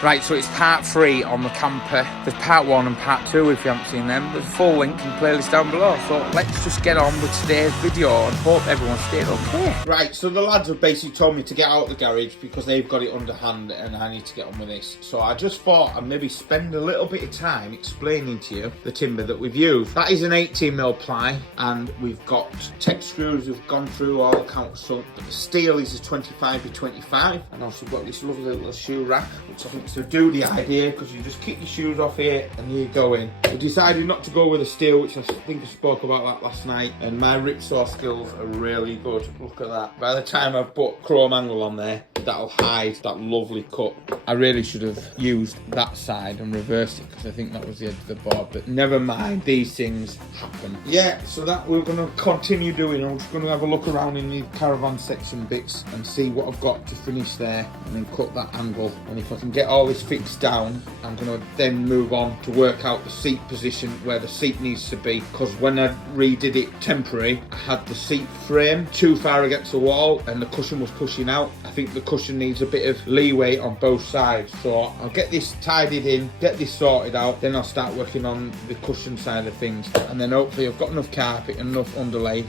Right, so it's part 3 on the camper. There's part 1 and part 2 if you haven't seen them. There's a full link and playlist down below. So let's just get on with today's video and hope everyone stayed okay. Right, so the lads have basically told me to get out of the garage because they've got it underhand and I need to get on with this. So I just thought I'd maybe spend a little bit of time explaining to you the timber that we've used. That is an 18mm ply and we've got TEC screws we've gone through all accounts. So the steel is a 25x25 and also we've got this lovely little shoe rack which I think to do the idea because you just kick your shoes off here and you go in. We decided not to go with a steel, which I think I spoke about that last night, and my ripsaw skills are really good. Look at that. By the time I've put chrome angle on there, that'll hide that lovely cut. I really should have used that side and reversed it because I think that was the edge of the board, but never mind, these things happen. Yeah, so that we're going to continue doing. I'm just going to have a look around in the caravan section bits and see what I've got to finish there and then cut that angle, and if I can get all this fixed down, I'm going to then move on to work out the seat position where the seat needs to be, because when I redid it temporary I had the seat frame too far against the wall and the cushion was pushing out. I think the cushion needs a bit of leeway on both sides, so I'll get this tidied in, get this sorted out, then I'll start working on the cushion side of things, and then hopefully I've got enough carpet and enough underlay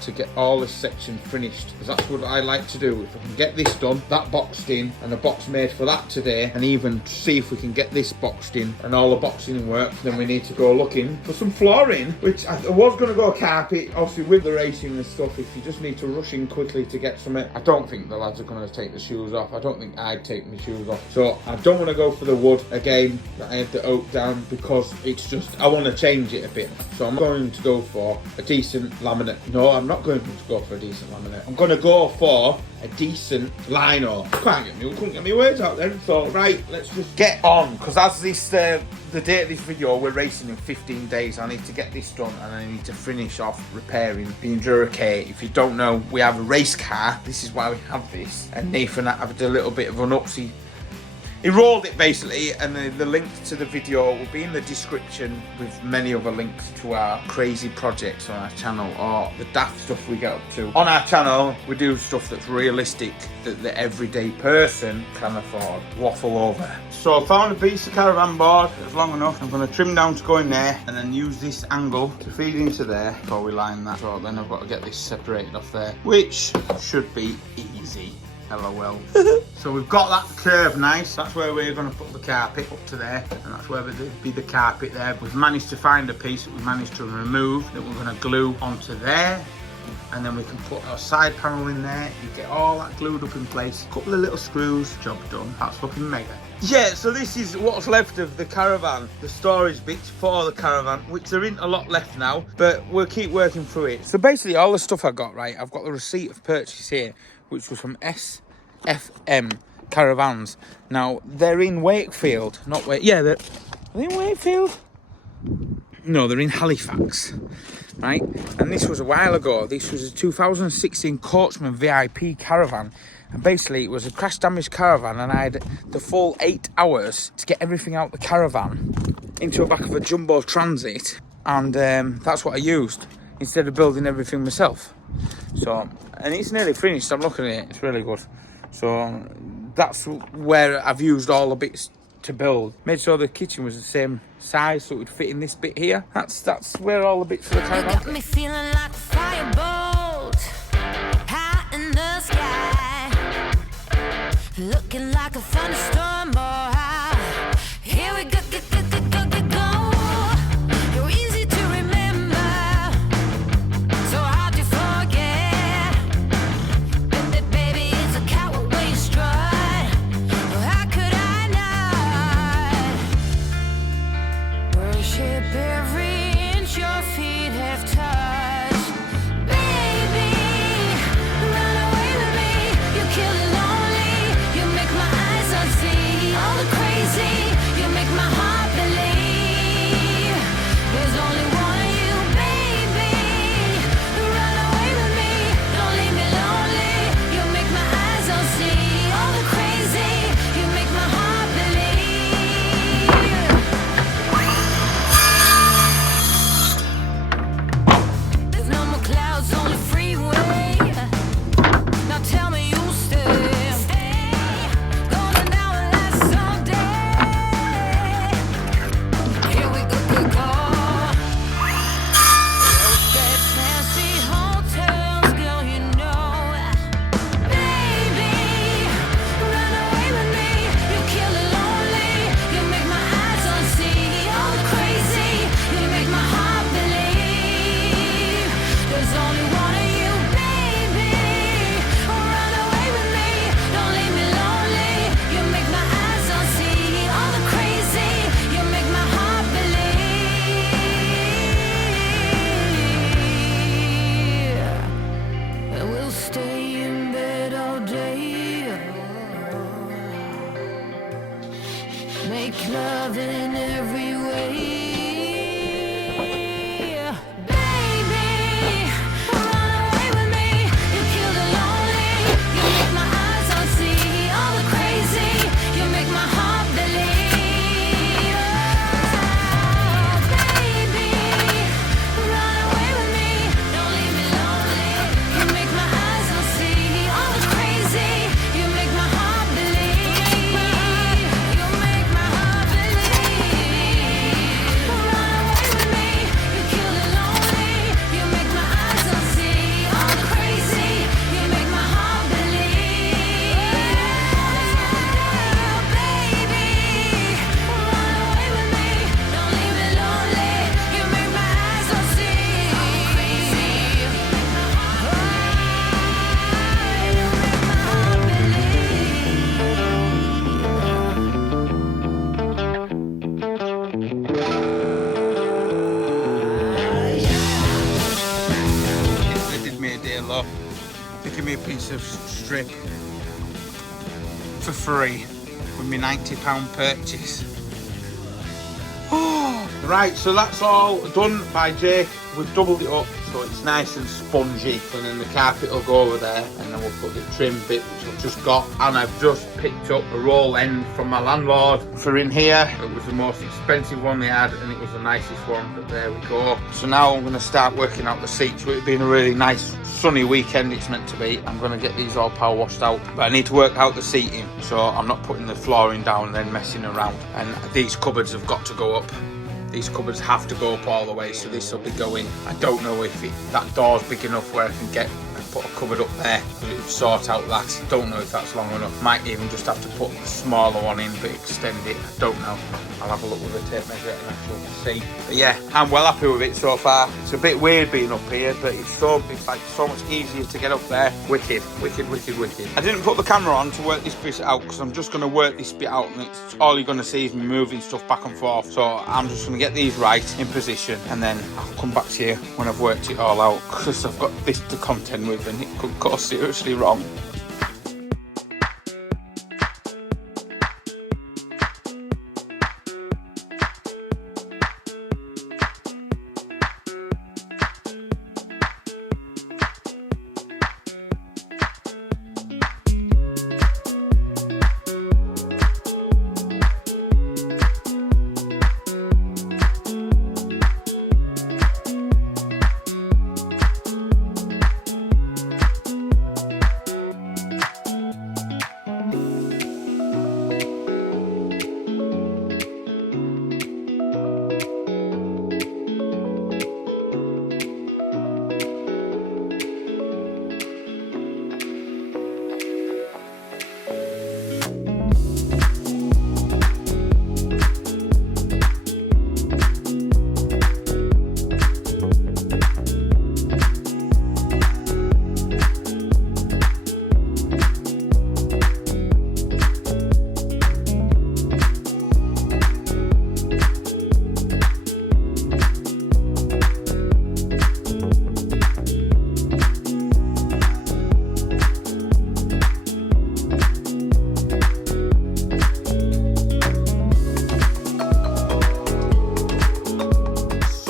to get all this section finished, because that's what I like to do. If I can get this done, that boxed in, and a box made for that today, and even see if we can get this boxed in and all the boxing work, then we need to go looking for some flooring, which I was going to go carpet. Obviously with the racing and stuff, if you just need to rush in quickly to get some, I don't think the lads are going to take the shoes off. I don't think I'd take my shoes off, so I don't want to go for the wood again that I had the oak down, because it's just, I want to change it a bit. So I'm going to go for a decent laminate. No, I'm not going to go for a decent laminate. I'm going to go for a decent lino. Couldn't get me words out then. So right, let's just get on, because as this the date of this video, we're racing in 15 days. I need to get this done and I need to finish off repairing the Enduro K. If you don't know, we have a race car. This is why we have this, and Nathan had a little bit of an upsie. He rolled it basically, and the link to the video will be in the description with many other links to our crazy projects on our channel or the daft stuff we get up to. On our channel, we do stuff that's realistic, that the everyday person can afford. Waffle over. So I found a piece of caravan board, it's long enough. I'm going to trim down to go in there and then use this angle to feed into there before we line that. So then I've got to get this separated off there, which should be easy. LOL. So we've got that curve nice. That's where we're going to put the carpet up to there, and that's where there'd be the carpet there. We've managed to find a piece that we managed to remove that we're going to glue onto there, and then we can put our side panel in there. You get all that glued up in place. A couple of little screws, job done. That's looking mega. Yeah, so this is what's left of the caravan, the storage bits for the caravan, which there isn't a lot left now, but we'll keep working through it. So basically all the stuff I got, right, I've got the receipt of purchase here, which was from SFM Caravans. Now, they're in Wakefield, not Wake. Yeah, are they in Wakefield? No, they're in Halifax, right? And this was a while ago. This was a 2016 Coachman VIP caravan. And basically, it was a crash damaged caravan, and I had the full 8 hours to get everything out the caravan into the back of a jumbo transit. And that's what I used, instead of building everything myself. So, and it's nearly finished. I'm looking at it, it's really good. So that's where I've used all the bits to build. Made sure the kitchen was the same size so it would fit in this bit here. That's where all the bits for the caravan. Got me feeling like a firebolt high in the sky, looking like a thunderstorm. Boy, here we go. All the crazy, you make my heart make love in every way. Baby, run away with me. You kill the lonely. You make my eyes unsee all the crazy. You make my heart believe. Oh, baby, run away with me. Don't leave me lonely. You make my eyes unsee all the crazy. You make my heart believe. You make my heart believe. Run away with me. You kill the lonely. You make my eyes unsee all the crazy. You make my heart believe. Baby, run away with me. Don't leave me lonely. You make my eyes unsee all the crazy. You make my heart They did me a deal though. They gave me a piece of strip for free with my £90 purchase. Right, so that's all done by Jake. We've doubled it up so it's nice and spongy, and then the carpet will go over there, and then we'll put the trim bit which I've just got. And I've just picked up a roll end from my landlord for in here. It was the most expensive one they had, and it was the nicest one, but there we go. So now I'm going to start working out the seats. With it being a really nice sunny weekend it's meant to be, I'm going to get these all power washed out, but I need to work out the seating so I'm not putting the flooring down and then messing around. And these cupboards have got to go up. These cupboards have to go up all the way, so this will be going. I don't know if that door's big enough where I can get and put a cupboard up there and sort out that. Don't know if that's long enough. Might even just have to put a smaller one in but extend it. I don't know. I'll have a look with a tape measure and actually see. But yeah, I'm well happy with it so far. It's a bit weird being up here, but it's like so much easier to get up there. Wicked, wicked, wicked, wicked. I didn't put the camera on to work this bit out because I'm just going to work this bit out, and it's all you're going to see is me moving stuff back and forth. So I'm just going to get these right in position, and then I'll come back to you when I've worked it all out, because I've got this to contend with and it could go seriously wrong.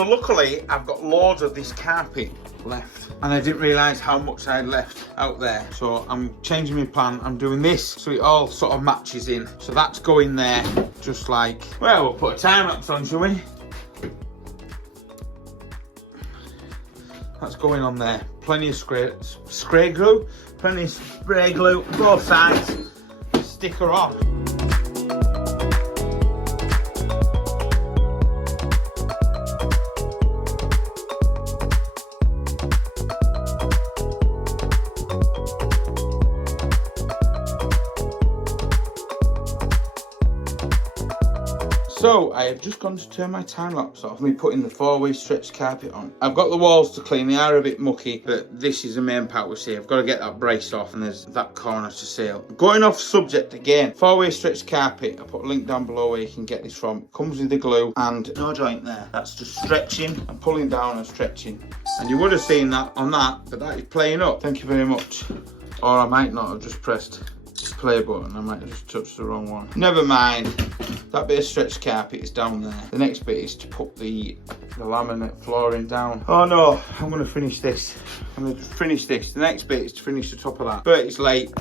Luckily, I've got loads of this carpet left, and I didn't realise how much I had left out there. So I'm changing my plan. I'm doing this so it all sort of matches in. So that's going there, just like, well, we'll put a time lapse on, shall we? That's going on there. Plenty of spray glue, plenty of spray glue, both sides. Stick her on. So I have just gone to turn my time lapse off, me putting the 4-way stretch carpet on. I've got the walls to clean, they are a bit mucky, but this is the main part we see. I've got to get that brace off, and there's that corner to seal. Going off subject again, 4-way stretch carpet, I put a link down below where you can get this from. It comes with the glue and no joint there. That's just stretching and pulling down and stretching. And you would have seen that on that, but that is playing up. Thank you very much. Or I might not have just pressed 6 play button. I might have just touched the wrong one. Never mind. That bit of stretched carpet is down there. The next bit is to put the laminate flooring down. Oh no, I'm gonna finish this. I'm gonna finish this. The next bit is to finish the top of that. But it's late.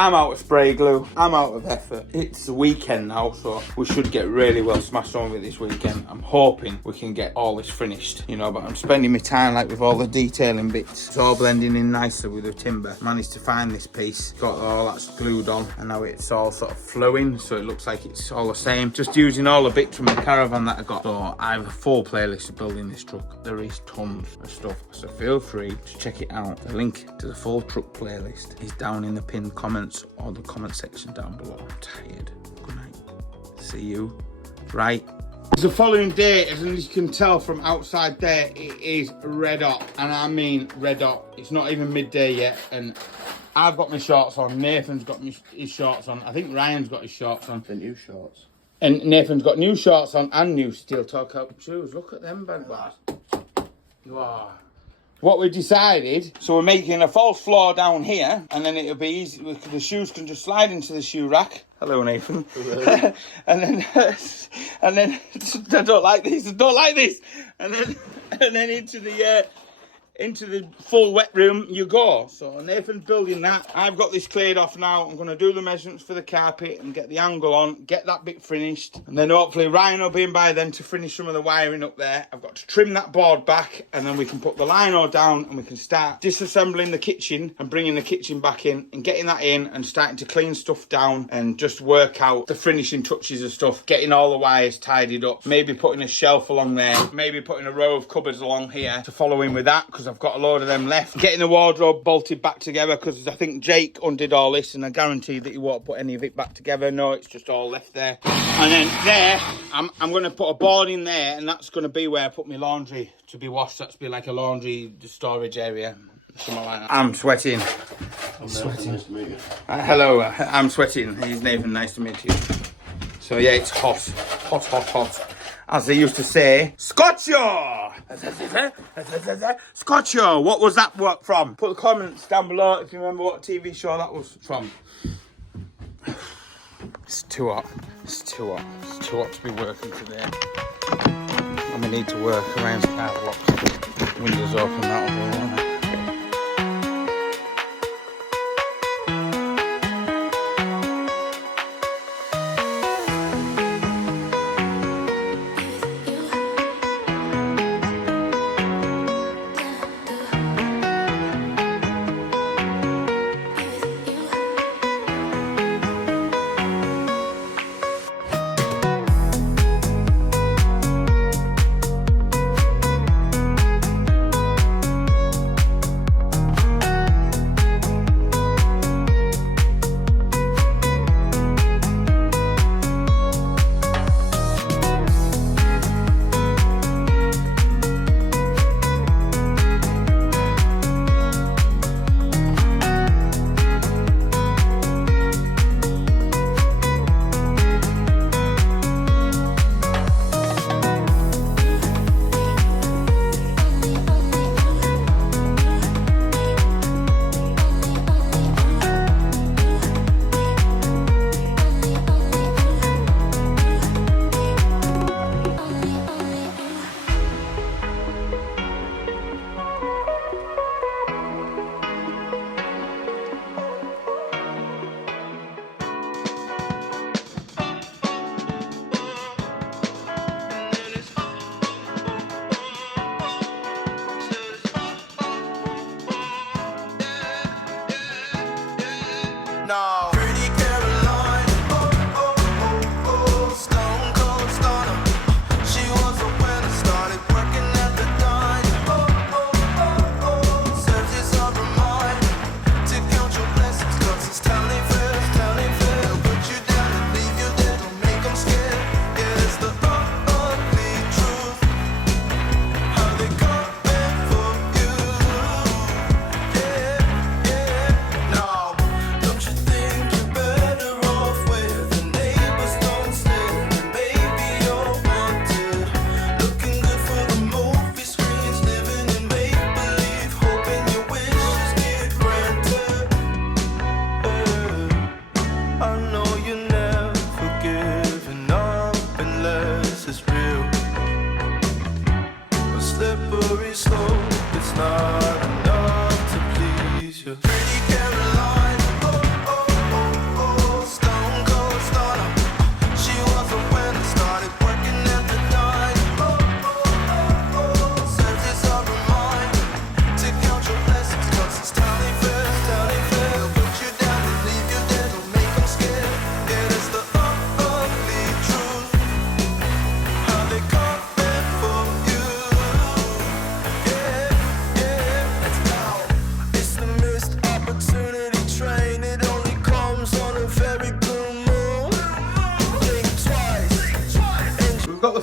I'm out of spray glue. I'm out of effort. It's the weekend now, so we should get really well smashed on with this weekend. I'm hoping we can get all this finished, you know, but I'm spending my time like with all the detailing bits. It's all blending in nicely with the timber. Managed to find this piece. Got all that's glued on, and now it's all sort of flowing, so it looks like it's all the same. Just using all the bits from the caravan that I got. So I have a full playlist of building this truck. There is tons of stuff, so feel free to check it out. The link to the full truck playlist is down in the pinned comments or the comment section down below. I'm tired. Good night. See you. Right. It's the following day, as you can tell from outside there, it is red hot, and I mean red hot. It's not even midday yet, and I've got my shorts on. Nathan's got his shorts on. I think Ryan's got his shorts on. The new shorts. And Nathan's got new shorts on and new steel toe cap shoes. Look at them bad boys. You are. What we decided, so we're making a false floor down here, and then it'll be easy. The shoes can just slide into the shoe rack. Hello, Nathan. and then I don't like this. I don't like this. And then into the full wet room you go. So Nathan's building that. I've got this cleared off now. I'm going to do the measurements for the carpet and get the angle on, get that bit finished. And then hopefully Ryan will be in by then to finish some of the wiring up there. I've got to trim that board back, and then we can put the lino down and we can start disassembling the kitchen and bringing the kitchen back in and getting that in and starting to clean stuff down and just work out the finishing touches of stuff, getting all the wires tidied up, maybe putting a shelf along there, maybe putting a row of cupboards along here to follow in with that, because I've got a load of them left. Getting the wardrobe bolted back together, because I think Jake undid all this, and I guarantee that he won't put any of it back together. No, it's just all left there. And then there, I'm going to put a board in there, and that's going to be where I put my laundry to be washed. That's be like a laundry storage area, something like that. I'm sweating. I'm sweating. Nice to meet you. Hello, I'm sweating. He's Nathan. Nice to meet you. So yeah, it's hot, hot, hot, hot. As they used to say, Scotcho! Scotcho! What was that from? Put the comments down below if you remember what TV show that was from. It's too hot. It's too hot. It's too hot to be working today. And we need to work around the car blocks. Windows open, that'll be all right.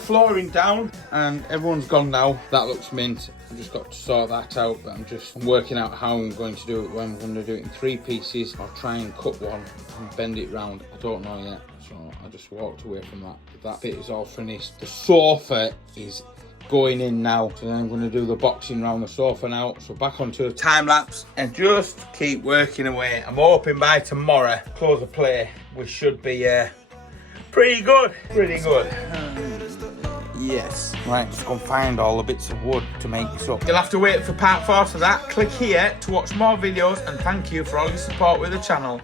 flooring down and everyone's gone now. That looks mint. I've just got to sort that out, but I'm working out how I'm going to do it, when I'm going to do it in 3 pieces. I'll try and cut one and bend it round. I don't know yet, so I just walked away from that. That bit is all finished. The sofa is going in now, so then I'm going to do the boxing around the sofa now. So back onto the time lapse and just keep working away. I'm hoping by tomorrow, close of play, we should be pretty good. Yes. Right, just go and find all the bits of wood to make this up. You'll have to wait for part 4 to that. Click here to watch more videos, and thank you for all your support with the channel.